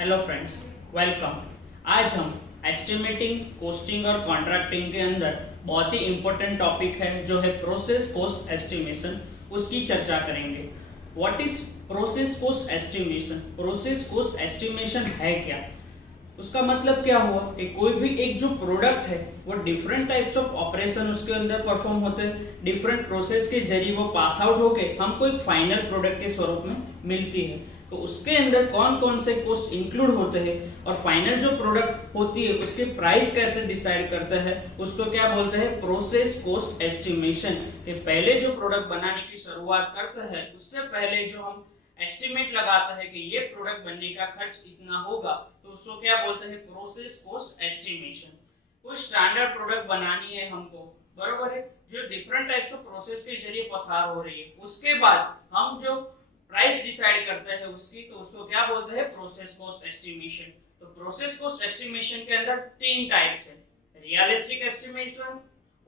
Hello friends, welcome. आज हम estimating, costing और कॉन्ट्रैक्टिंग के अंदर बहुत ही इम्पोर्टेंट टॉपिक है जो है प्रोसेस कॉस्ट एस्टिमेशन, उसकी चर्चा करेंगे। What is process cost estimation? Process cost estimation है क्या? उसका मतलब क्या हुआ कि कोई भी एक जो प्रोडक्ट है वो डिफरेंट टाइप्स ऑफ ऑपरेशन उसके अंदर परफॉर्म होते हैं, डिफरेंट प्रोसेस के जरिए वो पास आउट होके हमको एक फाइनल प्रोडक्ट के स्वरूप में मिलती है। तो उसके अंदर कौन कौन से कॉस्ट इंक्लूड होते हैं और फाइनल जो प्रोडक्ट होती है उसके प्राइस कैसे डिसाइड करते हैं, उसको क्या बोलते हैं? Process cost estimation. कि पहले जो प्रोडक्ट बनाने की शुरुआत करते हैं उससे पहले जो हम एस्टिमेट लगाता है कि ये प्रोडक्ट बनने का खर्च इतना होगा, तो उसको क्या बोलते हैं? Process cost estimation. कोई स्टैंडर्ड प्रोडक्ट बनानी है हमको, बरोबर है, जो डिफरेंट टाइप्स ऑफ प्रोसेस के जरिए पसार हो रही है, उसके बाद हम जो प्राइस डिसाइड करते हैं उसकी, तो उसको क्या बोलते हैं? Process cost estimation. तो प्रोसेस कॉस्ट एस्टिमेशन के अंदर तीन टाइप्स है: realistic estimation,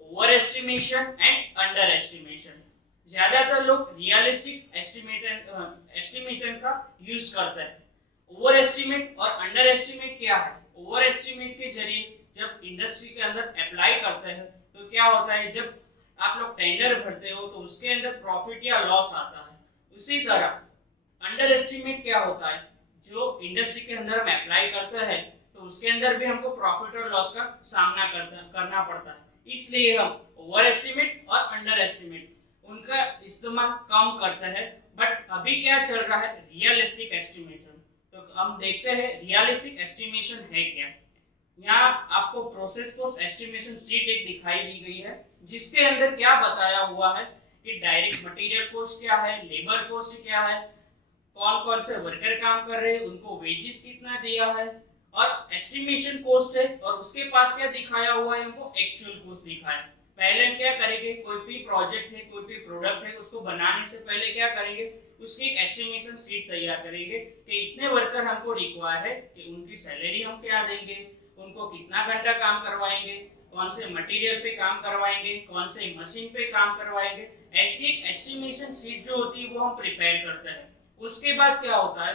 over estimation and under estimation. ज्यादातर लोग रियलिस्टिक एस्टिमेशन का यूज करते हैं। ओवर एस्टिमेट और अंडर एस्टिमेट क्या है? ओवर एस्टिमेट के जरिए जब इंडस्ट्री के अंदर अप्लाई करते हैं तो क्या होता है, जब आप लोग टेंडर भरते हो तो उसके अंदर प्रॉफिट या लॉस आता है। उसी तरह अंडर एस्टिमेट क्या होता है, जो इंडस्ट्री के अंदर हम अप्लाई करते हैं तो उसके अंदर भी हमको प्रॉफिट और लॉस का सामना करना पड़ता है। इसलिए हम ओवर एस्टिमेट और अंडर एस्टिमेट उनका इस्तेमाल कम करते हैं। बट अभी क्या चल रहा है? Realistic estimation. तो हम देखते हैं रियलिस्टिक एस्टिमेशन है क्या। यहाँ आपको प्रोसेस कॉस्ट एस्टिमेशन शीट एक दिखाई दी गई है, जिसके अंदर क्या बताया हुआ है कि डायरेक्ट मटेरियल कॉस्ट क्या है, लेबर कॉस्ट क्या है, कौन कौन से वर्कर काम कर रहे हैं, उनको वेजेस कितना दिया है, और एस्टिमेशन कॉस्ट है, और उसके पास क्या दिखाया हुआ है? हमको एक्चुअल कॉस्ट दिखाया है। पहले हम क्या करेंगे, कोई भी प्रोजेक्ट है, कोई भी प्रोडक्ट है, उसको बनाने से पहले क्या करेंगे, उसकी एक एस्टिमेशन शीट तैयार करेंगे कि इतने वर्कर हमको रिक्वायर है, कि उनकी सैलरी हम क्या देंगे, उनको कितना घंटा काम करवाएंगे, कौन से मटेरियल पे काम करवाएंगे, कौन से मशीन पे काम करवाएंगे। ऐसी एक एस्टिमेशन शीट जो होती है वो हम प्रिपेयर करते हैं। उसके बाद क्या होता है,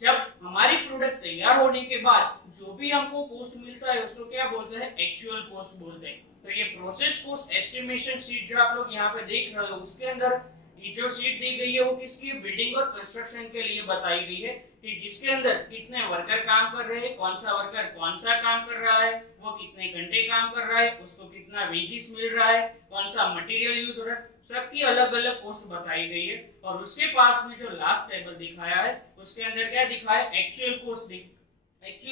जब हमारी प्रोडक्ट तैयार होने के बाद जो भी हमको कॉस्ट मिलता है उसको क्या बोलते हैं? एक्चुअल कॉस्ट बोलते हैं। तो ये प्रोसेस कॉस्ट एस्टिमेशन शीट जो आप लोग यहाँ पे देख रहे हो, उसके अंदर ये जो शीट दी गई है वो किसकी? बिल्डिंग और कंस्ट्रक्शन के लिए बताई गई है, कि जिसके अंदर कितने वर्कर काम कर रहे हैं, कौन सा वर्कर कौन सा काम कर रहा है, वो कितने घंटे काम कर रहा है, उसको कितना वेजेस मिल रहा है, कौन सा मटेरियल यूज हो रहा है, सबकी अलग अलग कॉस्ट बताई गई है। और उसके पास में जो लास्ट टेबल दिखाया है उसके अंदर क्या दिखाया? एक्चुअल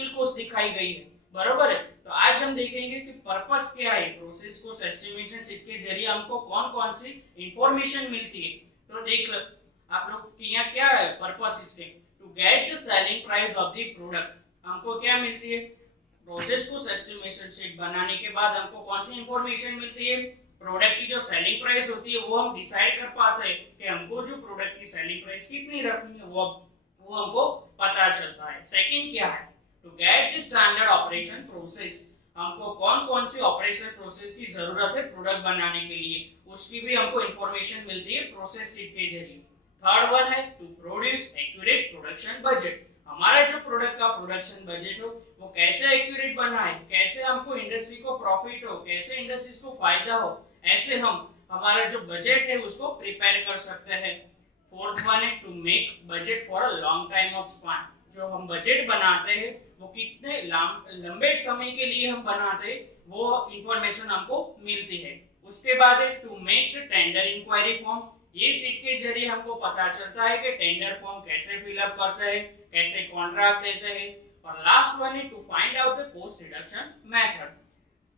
कॉस्ट दिखाई गई है, बरोबर है। तो आज हम देखेंगे कि पर्पस क्या है प्रोसेस कॉस्ट एस्टिमेशन शीट के जरिए हमको कौन कौन सी इंफॉर्मेशन मिलती है। तो देख लो आप लोग कि यहाँ क्या है पर्पस इसके। To get the selling price of the product, हमको क्या मिलती है? प्रोसेस कॉस्ट एस्टिमेशन शीट बनाने के बाद हमको कौन सी इंफॉर्मेशन मिलती है? प्रोडक्ट की जो सेलिंग प्राइस होती है वो हम डिसाइड कर पाते हैं कि हमको जो प्रोडक्ट की सेलिंग प्राइस कितनी रखनी है, वो हमको पता चलता है। सेकंड क्या है? To get the standard operation process, हमको कौन कौन सी ऑपरेशन प्रोसेस की जरूरत है प्रोडक्ट बनाने के लिए, उसकी भी हमको इंफॉर्मेशन मिलती है प्रोसेस शीट के जरिए। थर्ड वन है to produce accurate production budget, हमारा जो प्रोडक्ट का प्रोडक्शन बजट हो वो कैसे एक्यूरेट बनाए, कैसे हमको इंडस्ट्री को प्रॉफिट हो, कैसे इंडस्ट्री को फायदा हो, ऐसे हम हमारा जो बजट है उसको प्रिपेयर कर सकते हैं। फोर्थ वन है to make budget for a long time of span, जो हम बजट बनाते हैं वो कितने लंबे समय के लिए हम बनाते हैं वो इंफॉर्मेशन हमको मिलती है। उसके बाद है to make the tender inquiry form, ये शीट के जरिए हमको पता चलता है कि टेंडर फॉर्म कैसे फिलअप करते हैं, कैसे कॉन्ट्रैक्ट देते हैं। और लास्ट वन है to find out the cost reduction method,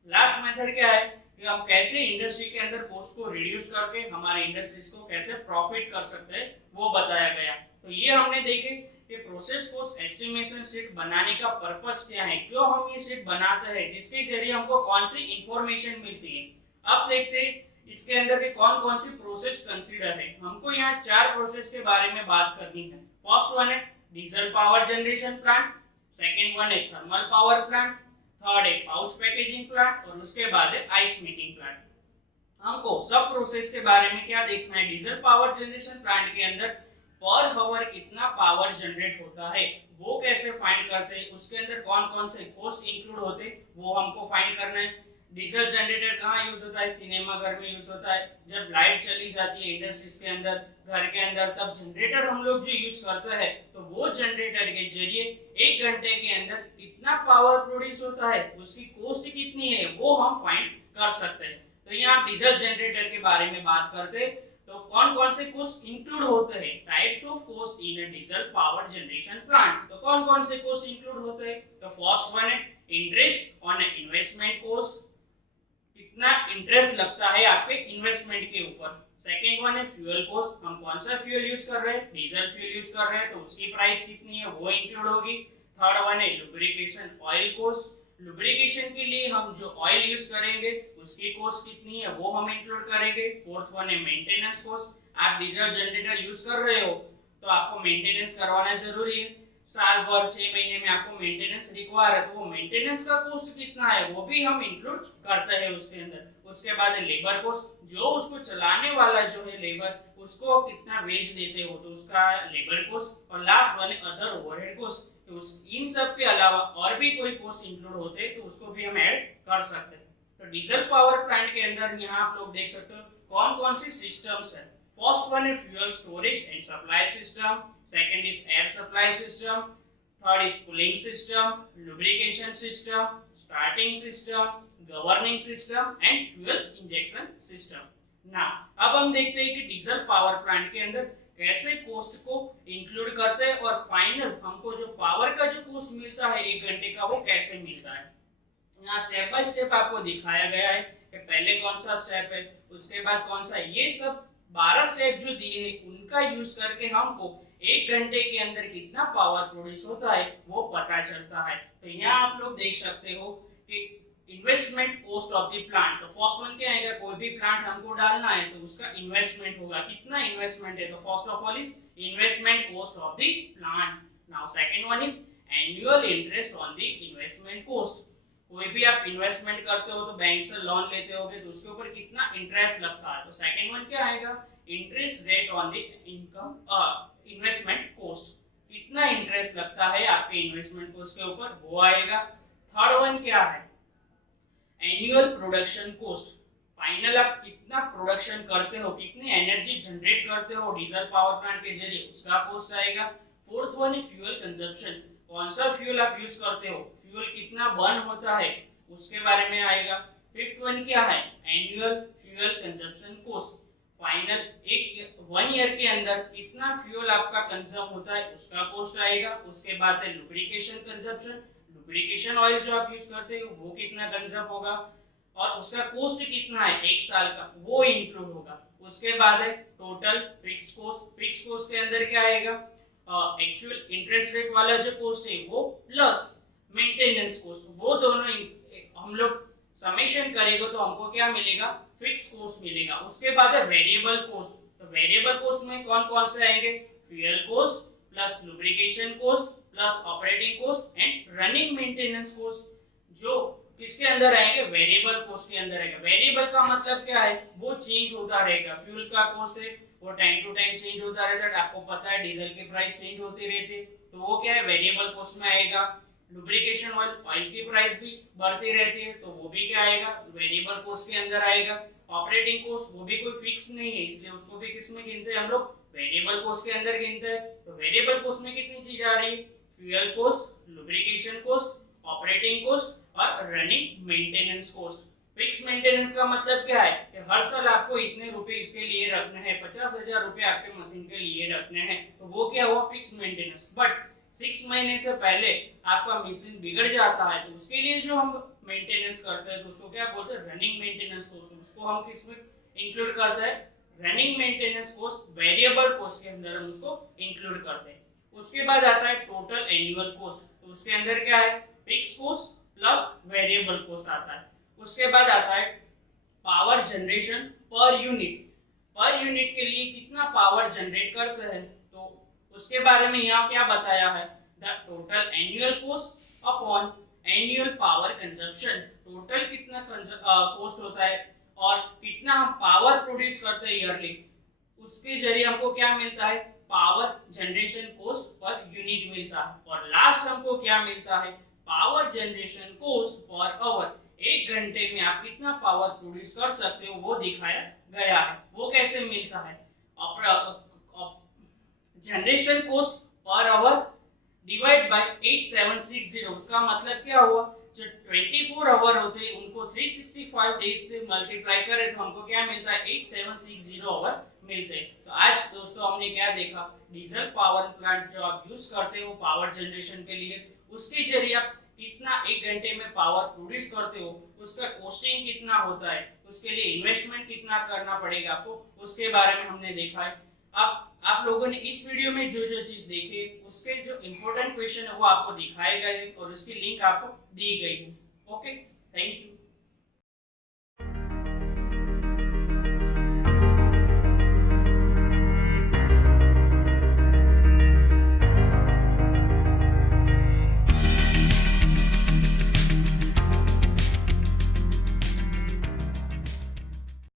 last method क्या है कि हम कैसे इंडस्ट्री के अंदर कॉस्ट को रिड्यूस करके हमारे इंडस्ट्रीज को कैसे प्रॉफिट कर सकते हैं वो बताया गया। तो ये हमने देखे कि प्रोसेस कॉस्ट एस्टिमेशन शीट बनाने का पर्पस क्या है, क्यों हम ये शीट बनाते हैं, जिसके जरिए हमको कौन सी इंफॉर्मेशन मिलती है। अब देखते हैं इसके अंदर के कौन कौन सी प्रोसेस कंसीडर है। हमको यहाँ चार प्रोसेस के बारे में बात करनी है। फर्स्ट वन है diesel power generation plant, second one है थर्मल पावर प्लांट, थर्ड है पाउच पैकेजिंग प्लांट, और उसके बाद है आइस मेकिंग प्लांट। हमको सब प्रोसेस के बारे में क्या देखना है। डीजल पावर जनरेशन प्लांट के अंदर पर हावर कितना पावर जनरेट होता है वो कैसे फाइंड करते हैं, उसके अंदर कौन कौन से कॉस्ट इंक्लूड होते हैं वो हमको फाइंड करना है। डीजल जनरेटर कहाँ यूज होता है, सिनेमा घर में यूज होता है, जब लाइट चली जाती है इंडस्ट्रीज के अंदर, घर के अंदर, तब जनरेटर हम लोग जो यूज करते हैं तो वो जनरेटर के जरिए 1 घंटे के अंदर कितना पावर प्रोड्यूस होता है, उसकी कॉस्ट कितनी है वो हम फाइंड कर सकते हैं। तो यहाँ डीजल जनरेटर के बारे में बात करते तो कौन कौन से कॉस्ट इंक्लूड होते हैं, types of cost in a diesel power generation plant. तो कौन कौन से कॉस्ट इंक्लूड होते हैं, तो फर्स्ट वन है इंटरेस्ट ऑन इन्वेस्टमेंट कॉस्ट, कितना इंटरेस्ट लगता है आपके इन्वेस्टमेंट के ऊपर। सेकंड वन है फ्यूल कॉस्ट, हम कौन सा फ्यूल यूज कर रहे हैं, डीजल फ्यूल यूज कर रहे हैं तो उसकी प्राइस कितनी है वो इंक्लूड होगी। थर्ड वन है लुब्रिकेशन ऑयल कॉस्ट, लुब्रिकेशन के लिए हम जो ऑयल यूज करेंगे उसकी कॉस्ट कितनी है वो हम इंक्लूड करेंगे। फोर्थ वन है मेंटेनेंस कॉस्ट, आप डीजल जनरेटर यूज कर रहे हो तो आपको मेंटेनेंस करवाना जरूरी है, साल भर 6 महीने में आपको मेंटेनेंस रिक्वायर है तो वो मेंटेनेंस का कॉस्ट कितना है वो भी हम इंक्लूड करते हैं उसके अंदर। उसके बाद है लेबर कॉस्ट, जो उसको चलाने वाला जो है लेबर उसको कितना वेज देते हो तो उसका लेबर कॉस्ट। और लास्ट वन है अदर ओवरहेड कॉस्ट, तो इन सब के अलावा और भी कोई कॉस्ट इंक्लूड होते तो उसको भी हम ऐड कर सकते हैं। तो डीजल पावर प्लांट के अंदर यहाँ आप लोग देख सकते हो कौन कौन सी सिस्टम्स है। फर्स्ट वन है fuel storage and supply system, second is air supply system, third is cooling system, lubrication system, starting system, governing system and fuel injection system। now अब हम देखते हैं कि डीजल पावर प्लांट के अंदर कैसे कॉस्ट को इंक्लूड करते हैं और फाइनल हमको जो पावर का जो कॉस्ट मिलता है 1 घंटे का वो कैसे मिलता है। यहाँ स्टेप बाय स्टेप आपको दिखाया गया है कि पहले कौन सा स्टेप है उसके बाद कौन सा, ये सब 12 स्टेप जो दिए हैं उनका यूज करके हमको 1 घंटे के अंदर कितना पावर प्रोड्यूस होता है वो पता चलता है। तो यहाँ आप लोग देख सकते हो कि investment cost of the plant, तो फर्स्ट वन क्या आएगा, कोई भी प्लांट हमको डालना है तो उसका इन्वेस्टमेंट होगा, कितना इन्वेस्टमेंट है, तो first of all is investment cost of the plant. Now second one is annual interest on the investment cost, कोई भी आप इन्वेस्टमेंट करते हो तो बैंक से लोन लेते होगे तो उसके ऊपर कितना इंटरेस्ट लगता है, तो सेकंड वन क्या आएगा, interest rate on the income investment cost, कितना इंटरेस्ट लगता है आपके इन्वेस्टमेंट कॉस्ट के ऊपर वो आएगा। थर्ड वन क्या है, एनुअल प्रोडक्शन कॉस्ट, फाइनल आप कितना प्रोडक्शन करते हो, कितनी एनर्जी जनरेट करते हो डीजल पावर प्लांट के जरिए उसका कॉस्ट आएगा। फोर्थ वन है फ्यूल कंजप्शन, कौन सा फ्यूल आप यूज करते हो, फ्यूल कितना बर्न होता है उसके बारे में आएगा। फिफ्थ वन क्या है, annual fuel consumption cost, final 1 year के अंदर कितना फ्यूल आपका कंज्यूम होता है उसका कॉस्ट आएगा। उसके बाद है लुब्रिकेशन कंजप्शन, लुब्रिकेशन ऑयल जो आप यूज करते हो वो कितना कंज्यूम होगा और उसका कॉस्ट कितना है 1 साल का वो इंक्लूड होगा। उसके बाद है total fixed cost, fixed cost के अंदर क्या आएगा, एक्चुअल इंटरेस्ट रेट वाला जो कॉस्ट है वो प्लस मेंटेनेंस कॉस्ट, वो दोनों हम लोग समेशन करेंगे तो हमको क्या मिलेगा, फिक्स कॉस्ट मिलेगा। उसके बाद है वेरिएबल कॉस्ट, तो वेरिएबल कॉस्ट में कौन कौन से आएंगे, fuel cost plus lubrication cost plus operating cost and running maintenance cost, जो किसके अंदर आएंगे, वेरिएबल कॉस्ट के अंदर आएगा। वेरिएबल का मतलब क्या है, वो चेंज होता रहेगा, फ्यूल का कॉस्ट है वो टाइम टू टाइम चेंज होता रहता है, आपको पता है डीजल की प्राइस चेंज होती रहती है तो वो क्या है वेरिएबल कॉस्ट में आएगा। लुब्रिकेशन ऑयल की प्राइस भी बढ़ती रहती है तो वो भी क्या आएगा, वेरिएबल कॉस्ट के अंदर आएगा। ऑपरेटिंग कॉस्ट वो भी कोई फिक्स नहीं है इसलिए उसको भी किस में गिनते हैं हम लोग, वेरिएबल कॉस्ट के अंदर गिनते हैं। तो वेरिएबल कॉस्ट में कितनी चीज आ रही है, fuel cost, lubrication cost, operating cost और running maintenance cost. Fix maintenance का मतलब क्या है कि हर साल आपको इतने रुपए इसके लिए रखने हैं, 50,000 रुपए आपके मशीन के लिए रखने हैं तो वो क्या हुआ फिक्स मेंटेनेंस। बट 6 महीने से पहले आपका मशीन बिगड़ जाता है तो उसके लिए जो हम मेंटेनेंस करते हैं तो उसको क्या बोलते हैं, रनिंग मेंटेनेंस कॉस्ट, उसको हम किस में इंक्लूड करते हैं, running maintenance cost, variable cost के अंदर हम उसको इंक्लूड करते हैं। उसके बाद आता है टोटल एनुअल कॉस्ट, तो उसके अंदर क्या है, fix cost plus variable cost आता है। उसके बाद आता है power generation per unit, per unit के लिए कितना पावर जनरेट करते हैं तो उसके बारे में यहाँ क्या बताया है, the total annual cost upon annual power consumption, total कितना कॉस्ट होता है और कितना हम पावर प्रोड्यूस करते हैं ईयरली, उसके जरिए हमको क्या मिलता है, power generation cost per unit मिलता है, और लास्ट हमको क्या मिलता है, power generation cost per hour. एक घंटे में आप कितना पावर प्रोड्यूस कर सकते हो वो दिखाया गया है। वो कैसे मिलता है, generation cost per hour divide by 8760। उसका मतलब क्या हुआ, जो 24 आवर होते हैं उनको 365 डेज से मल्टीप्लाई करें तो हमको क्या मिलता है, 8760 आवर मिलते हैं। तो आज दोस्तों हमने क्या देखा, डीजल पावर प्लांट जो आप यूज करते हो पावर जनरेशन के लिए, उसके जरिए आप कितना एक घंटे में पावर प्रोड्यूस करते हो, उसका कॉस्टिंग कितना होता है, उसके लिए इन्वेस्टमेंट कितना करना पड़ेगा आपको, उसके बारे में हमने देखा है। अब आप लोगों ने इस वीडियो में जो जो चीज देखी उसके जो इंपॉर्टेंट क्वेश्चन है वो आपको दिखाए गए और उसकी लिंक आपको दी गई है। Okay, thank you.